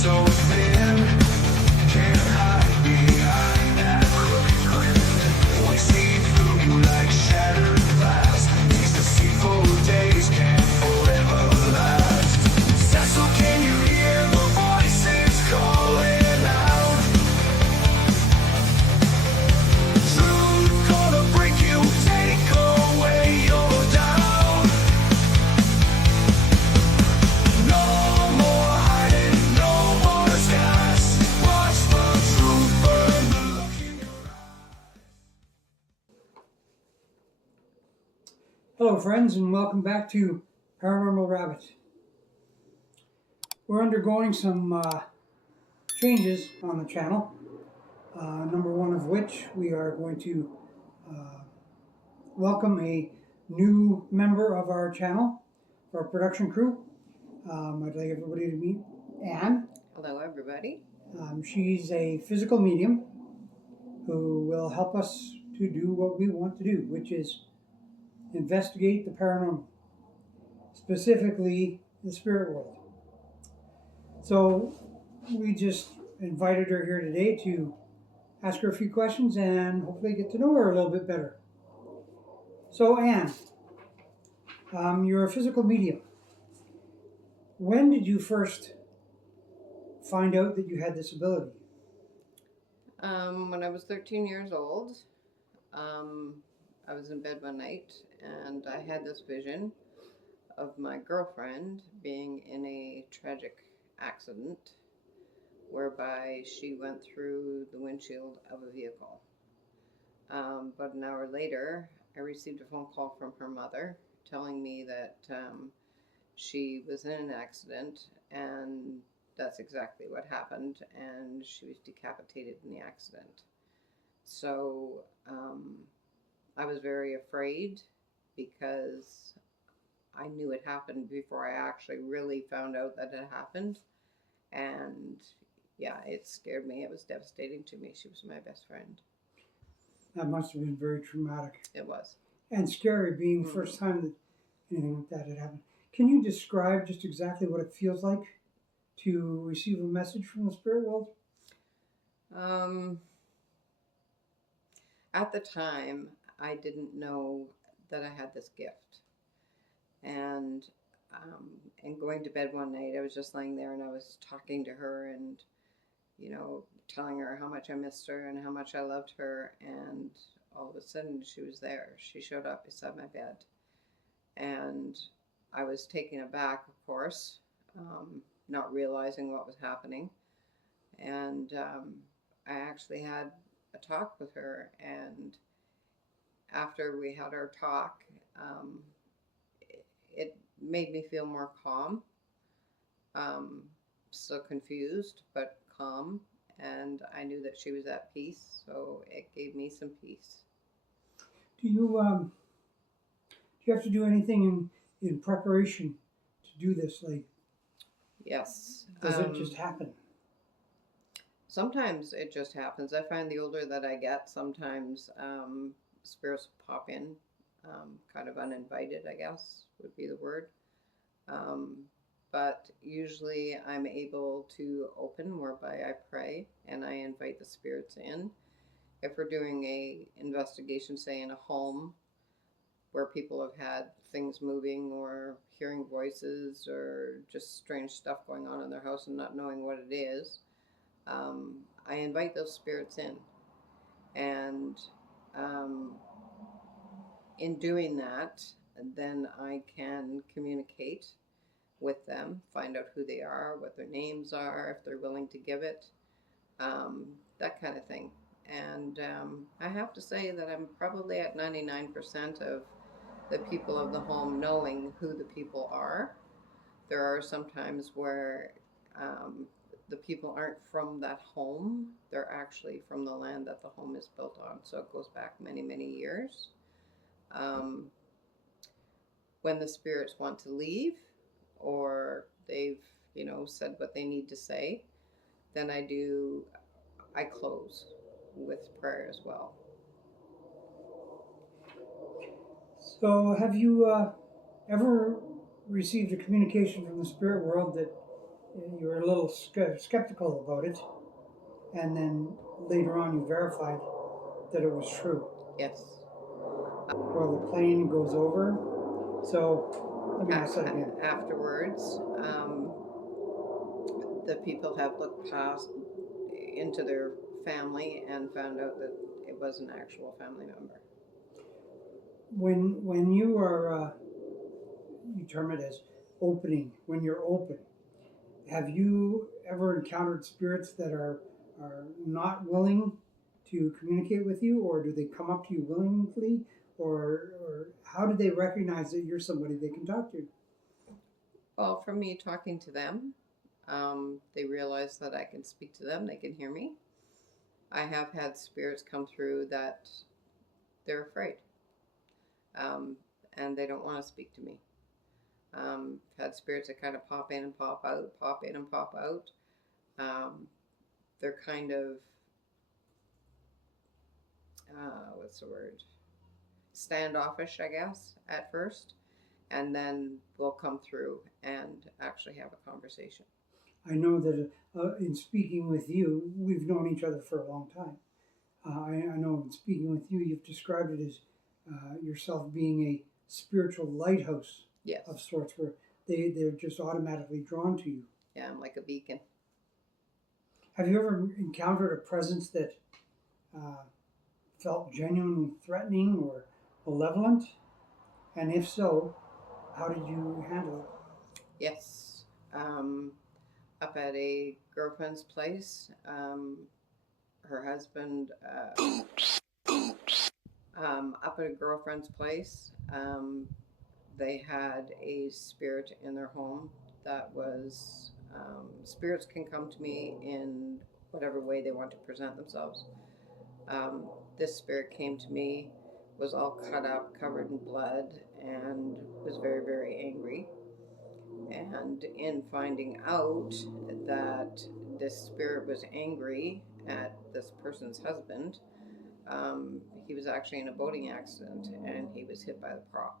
so thin, can't hide behind that crooked grin. We see through you like shattered glass. These deceitful days can't forever last. Cecil, can you hear the voices calling out? Truth gonna break you, take away your doubt. No more hiding, no more disguise. Watch the truth burn, the look in your eyes. Hello friends, and welcome back to Paranormal Rabbit. We're undergoing some changes on the channel, number one of which we are going to welcome a new member of our channel, our production crew. I'd like everybody to meet Anne. Hello, everybody. She's a physical medium who will help us to do what we want to do, which is investigate the paranormal, specifically the spirit world. So we just invited her here today to ask her a few questions and hopefully get to know her a little bit better. So Anne, you're a physical medium. When did you first find out that you had this ability? When I was 13 years old, I was in bed one night and I had this vision of my girlfriend being in a tragic accident whereby she went through the windshield of a vehicle. But an hour later, I received a phone call from her mother telling me that she was in an accident, and that's exactly what happened, and she was decapitated in the accident. So I was very afraid because I knew it happened before I actually really found out that it happened. And yeah, it scared me. It was devastating to me. She was my best friend. That must have been very traumatic It was. and scary, being the first time that anything like that had happened. Can you describe just exactly what it feels like to receive a message from the spirit world? At the time, I didn't know that I had this gift. And going to bed one night, I was just laying there and I was talking to her and, telling her how much I missed her and how much I loved her. And all of a sudden, she was there. She showed up beside my bed. And I was taken aback, of course, not realizing what was happening. And I actually had a talk with her, and after we had our talk, it made me feel more calm, still confused, but calm, and I knew that she was at peace, so it gave me some peace. Do you have to do anything in preparation to do this? Like, Yes. does it just happen? Sometimes it just happens. I find the older that I get, sometimes spirits pop in, kind of uninvited, I guess would be the word. But usually I'm able to open whereby I pray and I invite the spirits in. If we're doing a investigation, say in a home where people have had things moving or hearing voices or just strange stuff going on in their house and not knowing what it is, I invite those spirits in. And in doing that, then I can communicate with them, find out who they are, what their names are, if they're willing to give it, that kind of thing. And I have to say that I'm probably at 99% of the people of the home knowing who the people are. There are some times where the people aren't from that home. They're actually from the land that the home is built on. So it goes back many, many years. When the spirits want to leave or they've, said what they need to say, then I close with prayer as well. So have you ever received a communication from the spirit world that you were a little skeptical about it, and then later on you verified that it was true. Yes. Well, the plane goes over. So let me ask that again. Afterwards, the people have looked past into their family and found out that it was an actual family member. When you are, you term it as opening. When you're open, have you ever encountered spirits that are not willing to communicate with you, or do they come up to you willingly, or how do they recognize that you're somebody they can talk to? Well, from me talking to them, they realize that I can speak to them, they can hear me. I have had spirits come through that they're afraid, and they don't want to speak to me. Had spirits that kind of pop in and pop out, pop in and pop out. They're kind of, what's the word? Standoffish, I guess, at first, and then we'll come through and actually have a conversation. I know that in speaking with you, we've known each other for a long time. I know in speaking with you, you've described it as yourself being a spiritual lighthouse Yes. of sorts, where they're just automatically drawn to you. Yeah, I'm like a beacon. Have you ever encountered a presence that felt genuinely threatening or malevolent? And if so, how did you handle it? Yes. Up at a girlfriend's place, her husband, up at a girlfriend's place, they had a spirit in their home that was, spirits can come to me in whatever way they want to present themselves. Um, this spirit came to me, was all cut up, covered in blood, and was very, very angry. And in finding out that this spirit was angry at this person's husband, he was actually in a boating accident and he was hit by the prop.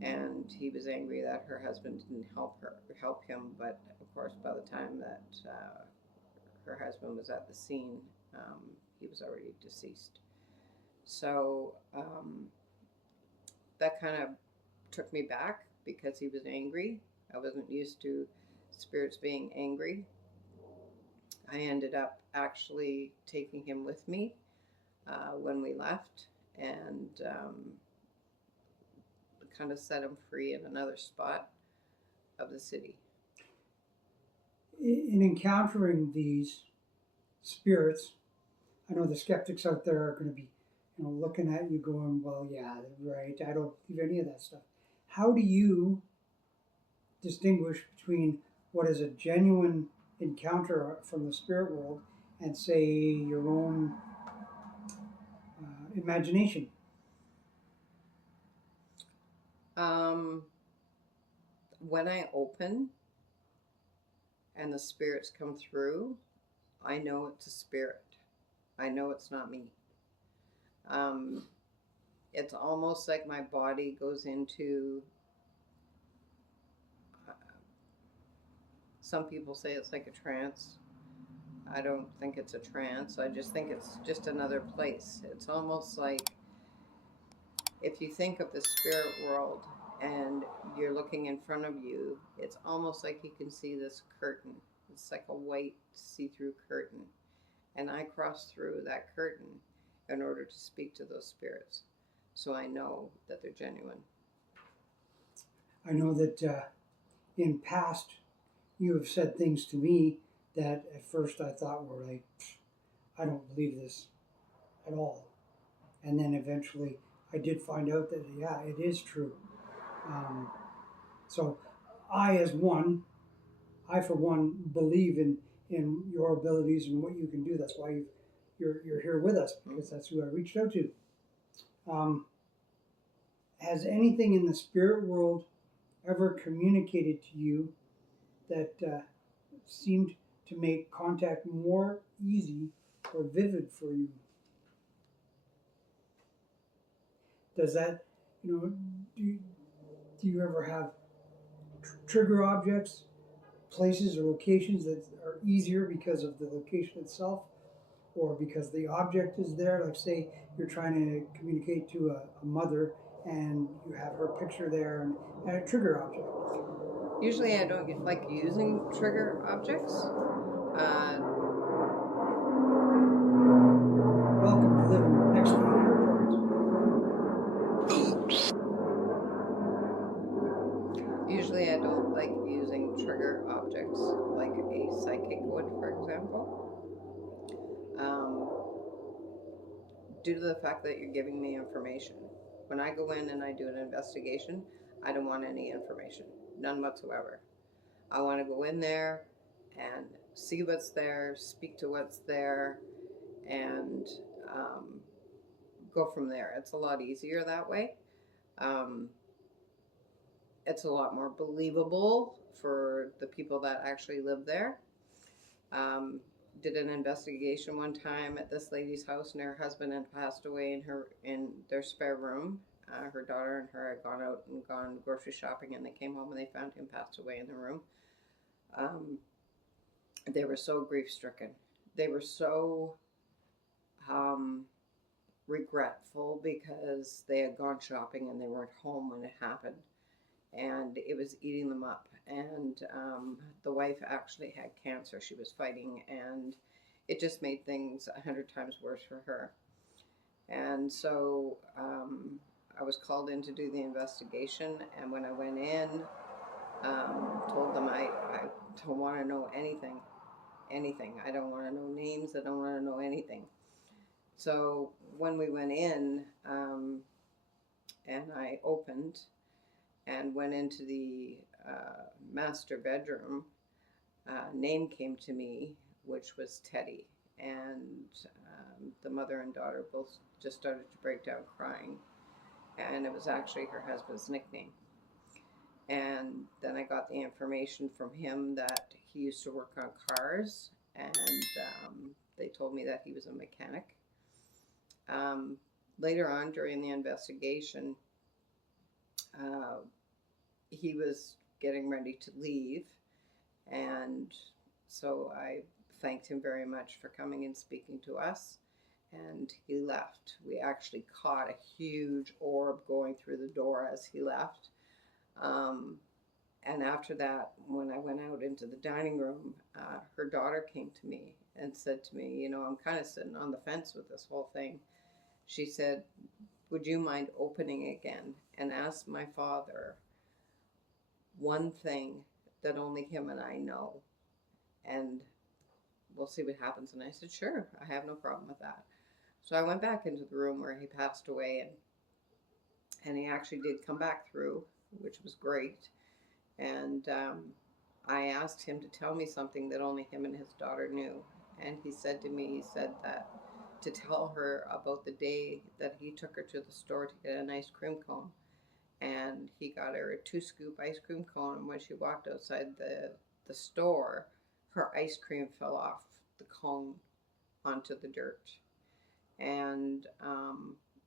And he was angry that her husband didn't help him. But of course, by the time that her husband was at the scene, he was already deceased. So that kind of took me back because he was angry. I wasn't used to spirits being angry. I ended up actually taking him with me when we left, and kind of set him free in another spot of the city. In encountering these spirits, I know the skeptics out there are going to be, looking at you going, well, yeah, right, I don't believe any of that stuff. How do you distinguish between what is a genuine encounter from the spirit world and, say, your own imagination? When I open and the spirits come through, I know it's a spirit. I know it's not me. It's almost like my body goes into, some people say it's like a trance. I don't think it's a trance. I just think it's just another place. It's almost like if you think of the spirit world and you're looking in front of you, it's almost like you can see this curtain. It's like a white see-through curtain. And I cross through that curtain in order to speak to those spirits. So I know that they're genuine. I know that in past you have said things to me that at first I thought were like, I don't believe this at all. And then eventually I did find out that, yeah, it is true. So I for one, believe in your abilities and what you can do. That's why you're here with us, because that's who I reached out to. Has anything in the spirit world ever communicated to you that seemed to make contact more easy or vivid for you? Does that, do you ever have trigger objects places or locations that are easier because of the location itself, or because the object is there. Like say you're trying to communicate to a mother and you have her picture there and a trigger object. Usually I don't like using trigger objects. Welcome to living next to an airport. Usually I don't like using trigger objects like a psychic would, for example. Due to the fact that you're giving me information. When I go in and I do an investigation, I don't want any information, none whatsoever. I want to go in there and see what's there, speak to what's there, and go from there. It's a lot easier that way. Um, it's a lot more believable for the people that actually live there. Did an investigation one time at this lady's house, and her husband had passed away in their spare room. Her daughter and her had gone out and gone grocery shopping, and they came home and they found him passed away in the room. They were so grief stricken. They were so regretful because they had gone shopping and they weren't home when it happened, and it was eating them up. And the wife actually had cancer she was fighting, and it just made things 100 times worse for her. And so I was called in to do the investigation, and when I went in, told them I don't want to know anything. I don't want to know names. I don't want to know anything. So when we went in, and I opened and went into the master bedroom, name came to me, which was Teddy. And the mother and daughter both just started to break down crying. And it was actually her husband's nickname. And then I got the information from him that he used to work on cars, and they told me that he was a mechanic. Later on during the investigation, he was getting ready to leave, and so I thanked him very much for coming and speaking to us, and he left. We actually caught a huge orb going through the door as he left. And after that, when I went out into the dining room, her daughter came to me and said to me, I'm kind of sitting on the fence with this whole thing. She said, would you mind opening again and ask my father one thing that only him and I know, and we'll see what happens. And I said, sure, I have no problem with that. So I went back into the room where he passed away, and he actually did come back through, which was great. And I asked him to tell me something that only him and his daughter knew. And he said that to tell her about the day that he took her to the store to get an ice cream cone. And he got her a 2-scoop ice cream cone. And when she walked outside the store, her ice cream fell off the cone onto the dirt. And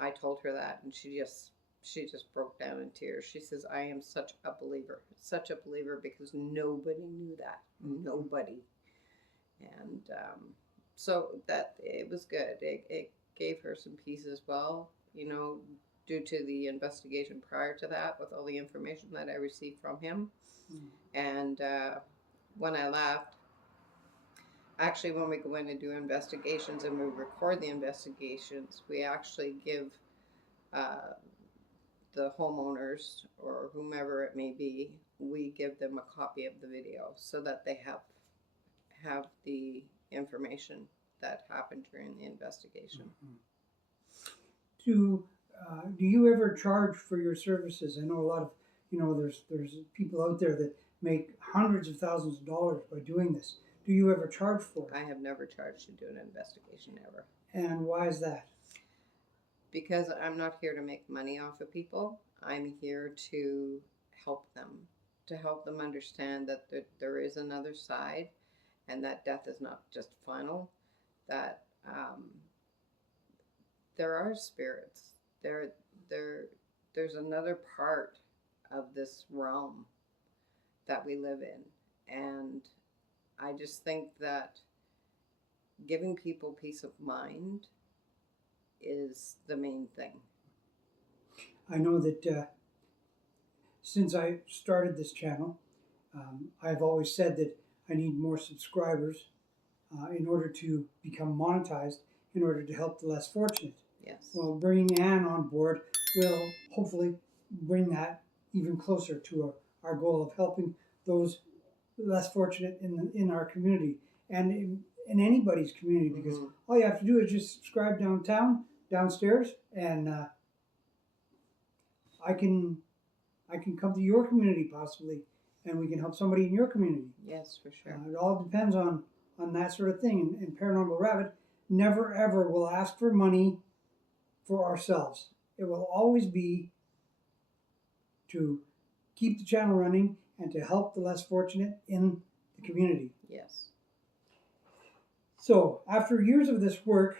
I told her that, and she just broke down in tears. She says, I am such a believer, because nobody knew that. Nobody. And so that it was good. It gave her some peace as well, due to the investigation prior to that, with all the information that I received from him. And when I left, actually, when we go in and do investigations and we record the investigations, we actually give the homeowners or whomever it may be, we give them a copy of the video so that they have the information that happened during the investigation. Do you ever charge for your services? I know a lot of, there's people out there that make hundreds of thousands of dollars by doing this. Do you ever charge for it? I have never charged to do an investigation, ever. And why is that? Because I'm not here to make money off of people. I'm here to help them understand that there is another side, and that death is not just final, that there are spirits. There's another part of this realm that we live in, And I just think that giving people peace of mind is the main thing. I know that since I started this channel, I've always said that I need more subscribers in order to become monetized, in order to help the less fortunate. Yes. Well, bringing Anne on board will hopefully bring that even closer to our goal of helping those less fortunate in our community and in anybody's community, because all you have to do is just subscribe downstairs, and I can come to your community possibly, and we can help somebody in your community. Yes, for sure. It all depends on that sort of thing. And Paranormal Rabbit never ever will ask for money for ourselves. It will always be to keep the channel running and to help the less fortunate in the community. Yes. So, after years of this work,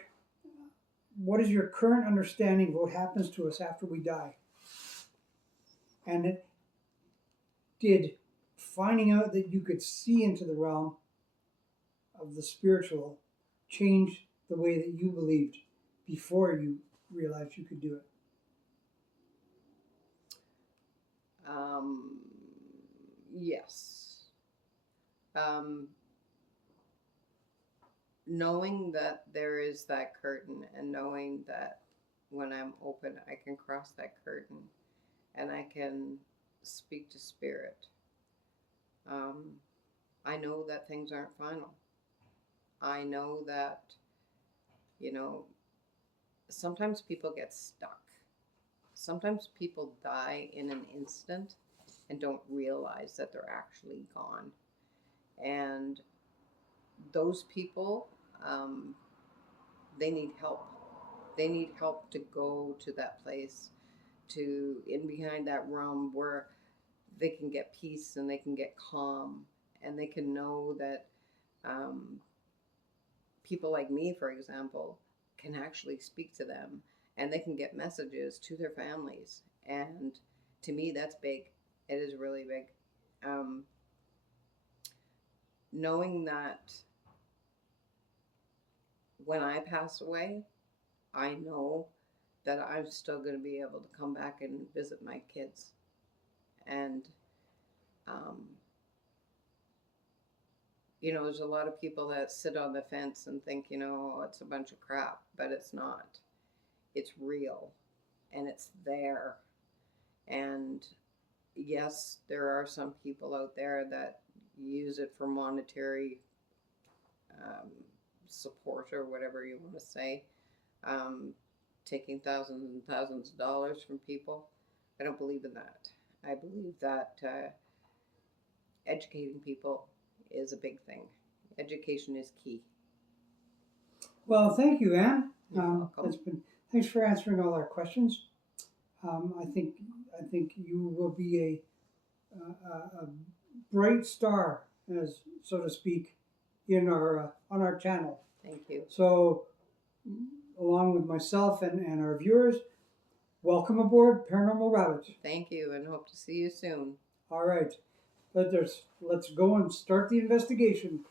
what is your current understanding of what happens to us after we die? And did finding out that you could see into the realm of the spiritual change the way that you believed before you realized you could do it? Yes. Knowing that there is that curtain, and knowing that when I'm open, I can cross that curtain and I can speak to spirit. I know that things aren't final. I know that, sometimes people get stuck. Sometimes people die in an instant and don't realize that they're actually gone. And those people, they need help. They need help to go to that place, in behind that realm where they can get peace and they can get calm, and they can know that people like me, for example, can actually speak to them, and they can get messages to their families. And to me, that's big. It is really big. Knowing that when I pass away, I know that I'm still going to be able to come back and visit my kids. And, there's a lot of people that sit on the fence and think, it's a bunch of crap, but it's not. It's real, and it's there. And yes, there are some people out there that use it for monetary support, or whatever you want to say, taking thousands and thousands of dollars from people. I don't believe in that. I believe that educating people is a big thing. Education is key. Well, thank you, Anne. You're welcome. Thanks for answering all our questions. I think you will be a bright star, as so to speak, in our on our channel. Thank you. So, along with myself and our viewers, welcome aboard Paranormal Rabbit. Thank you, and hope to see you soon. All right, let's go and start the investigation.